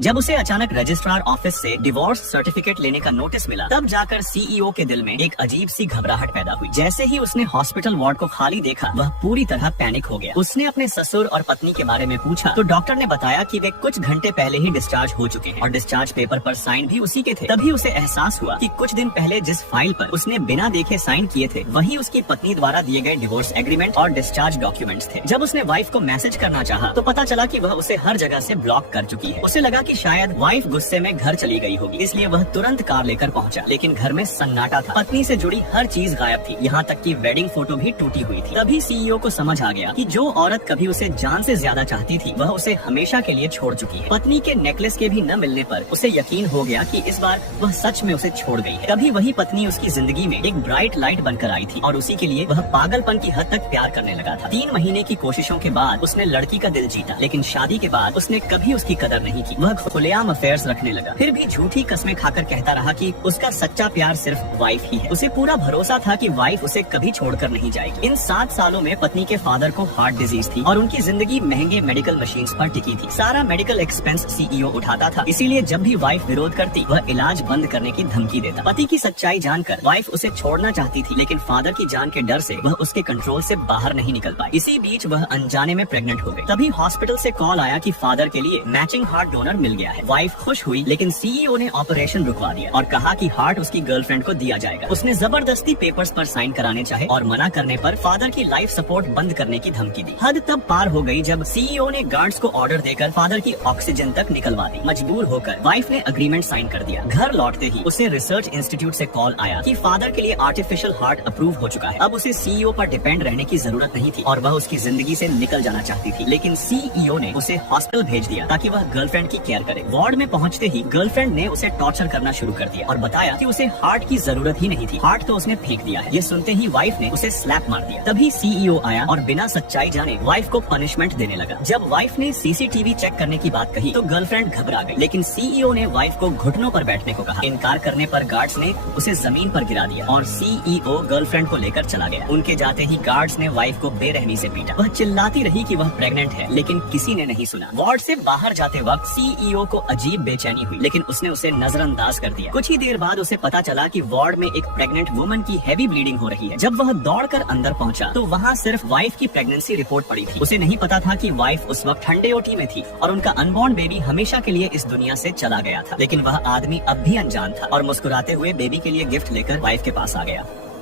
जब उसे अचानक रजिस्ट्रार ऑफिस से डिवोर्स सर्टिफिकेट लेने का नोटिस मिला, तब जाकर सीईओ के दिल में एक अजीब सी घबराहट पैदा हुई। जैसे ही उसने हॉस्पिटल वार्ड को खाली देखा, वह पूरी तरह पैनिक हो गया। उसने अपने ससुर और पत्नी के बारे में पूछा तो डॉक्टर ने बताया कि वे कुछ घंटे पहले ही डिस्चार्ज हो चुके हैं और डिस्चार्ज पेपर पर साइन भी उसी के थे। तभी उसे एहसास हुआ कि कुछ दिन पहले जिस फाइल पर उसने बिना देखे साइन किए थे, वही उसकी पत्नी द्वारा दिए गए डिवोर्स एग्रीमेंट और डिस्चार्ज डॉक्यूमेंट्स थे। जब उसने वाइफ को मैसेज करना चाहा तो पता चला कि वह उसे हर जगह से ब्लॉक कर चुकी है। उसे लगा कि शायद वाइफ गुस्से में घर चली गई होगी, इसलिए वह तुरंत कार लेकर पहुंचा। लेकिन घर में सन्नाटा था। पत्नी से जुड़ी हर चीज गायब थी, यहाँ तक कि वेडिंग फोटो भी टूटी हुई थी। तभी सीईओ को समझ आ गया कि जो औरत कभी उसे जान से ज्यादा चाहती थी, वह उसे हमेशा के लिए छोड़ चुकी है। पत्नी के नेकलेस के भी न मिलने पर उसे यकीन हो गया कि इस बार वह सच में उसे छोड़ गई है। तभी वही पत्नी उसकी जिंदगी में एक ब्राइट लाइट बनकर आई थी और उसी के लिए वह पागलपन की हद तक प्यार करने लगा था। 3 महीने की कोशिशों के बाद उसने लड़की का दिल जीता, लेकिन शादी के बाद उसने कभी उसकी कदर नहीं की। वह खुलेआम अफेयर्स रखने लगा, फिर भी झूठी कस्में खाकर कहता रहा कि उसका सच्चा प्यार सिर्फ वाइफ ही है। उसे पूरा भरोसा था कि वाइफ उसे कभी छोड़कर नहीं जाएगी। इन 7 सालों में पत्नी के फादर को हार्ट डिजीज थी और उनकी जिंदगी महंगे मेडिकल मशीन्स पर टिकी थी। सारा मेडिकल एक्सपेंस सीईओ उठाता था, इसीलिए जब भी वाइफ विरोध करती, वह इलाज बंद करने की धमकी देता। पति की सच्चाई जानकर वाइफ उसे छोड़ना चाहती थी, लेकिन फादर की जान के डर से वह उसके कंट्रोल से बाहर नहीं निकल पाई। इसी बीच वह अनजाने में प्रेग्नेंट हो गई। तभी हॉस्पिटल से कॉल आया कि फादर के लिए मैचिंग हार्ट डोनर मिल गया है। वाइफ खुश हुई, लेकिन सीईओ ने ऑपरेशन रुकवा दिया और कहा कि हार्ट उसकी गर्लफ्रेंड को दिया जाएगा। उसने जबरदस्ती पेपर्स पर साइन कराने चाहे और मना करने पर फादर की लाइफ सपोर्ट बंद करने की धमकी दी। हद तब पार हो गई जब सीईओ ने गार्ड्स को ऑर्डर देकर फादर की ऑक्सीजन तक निकलवा दी। मजबूर होकर वाइफ ने अग्रीमेंट साइन कर दिया। घर लौटते ही उसे रिसर्च इंस्टीट्यूट से कॉल आया कि फादर के लिए आर्टिफिशियल हार्ट अप्रूव हो चुका है। अब उसे सीईओ पर डिपेंड रहने की जरूरत नहीं थी और वह उसकी जिंदगी से निकल जाना चाहती थी। लेकिन सीईओ ने उसे हॉस्पिटल भेज दिया ताकि वह गर्लफ्रेंड की केयर करे। वार्ड में पहुंचते ही गर्लफ्रेंड ने उसे टॉर्चर करना शुरू कर दिया और बताया कि उसे हार्ट की जरूरत ही नहीं थी, हार्ट तो उसने फेंक दिया है। ये सुनते ही वाइफ ने उसे स्लैप मार दिया। तभी सीईओ आया और बिना सच्चाई जाने वाइफ को पनिशमेंट देने लगा। जब वाइफ ने सीसीटीवी चेक करने की बात कही तो गर्लफ्रेंड घबरा गई, लेकिन सीईओ ने वाइफ को घुटनों पर बैठने को कहा। इनकार करने पर गार्ड्स ने उसे जमीन पर गिरा दिया और सीईओ गर्लफ्रेंड को लेकर चला गया। उनके जाते ही गार्ड्स ने वाइफ को बेरहमी से पीटा। वह चिल्लाती रही कि वह प्रेग्नेंट है, लेकिन किसी ने नहीं सुना। वार्ड से बाहर जाते वक्त सीईओ को अजीब बेचैनी हुई, लेकिन उसने उसे नजरअंदाज कर दिया। कुछ ही देर बाद उसे पता चला कि वार्ड में एक प्रेग्नेंट वुमन की हैवी ब्लीडिंग हो रही है। जब वह दौड़कर अंदर पहुंचा तो वहां सिर्फ वाइफ की प्रेगनेंसी रिपोर्ट पड़ी थी। उसे नहीं पता था कि वाइफ उस वक्त ठंडे ओटी में थी और उनका अनबॉर्न बेबी हमेशा के लिए इस दुनिया से चला गया था। लेकिन वह आदमी अब भी अनजान था और मुस्कुराते हुए बेबी के लिए गिफ्ट लेकर वाइफ के पास आ गया।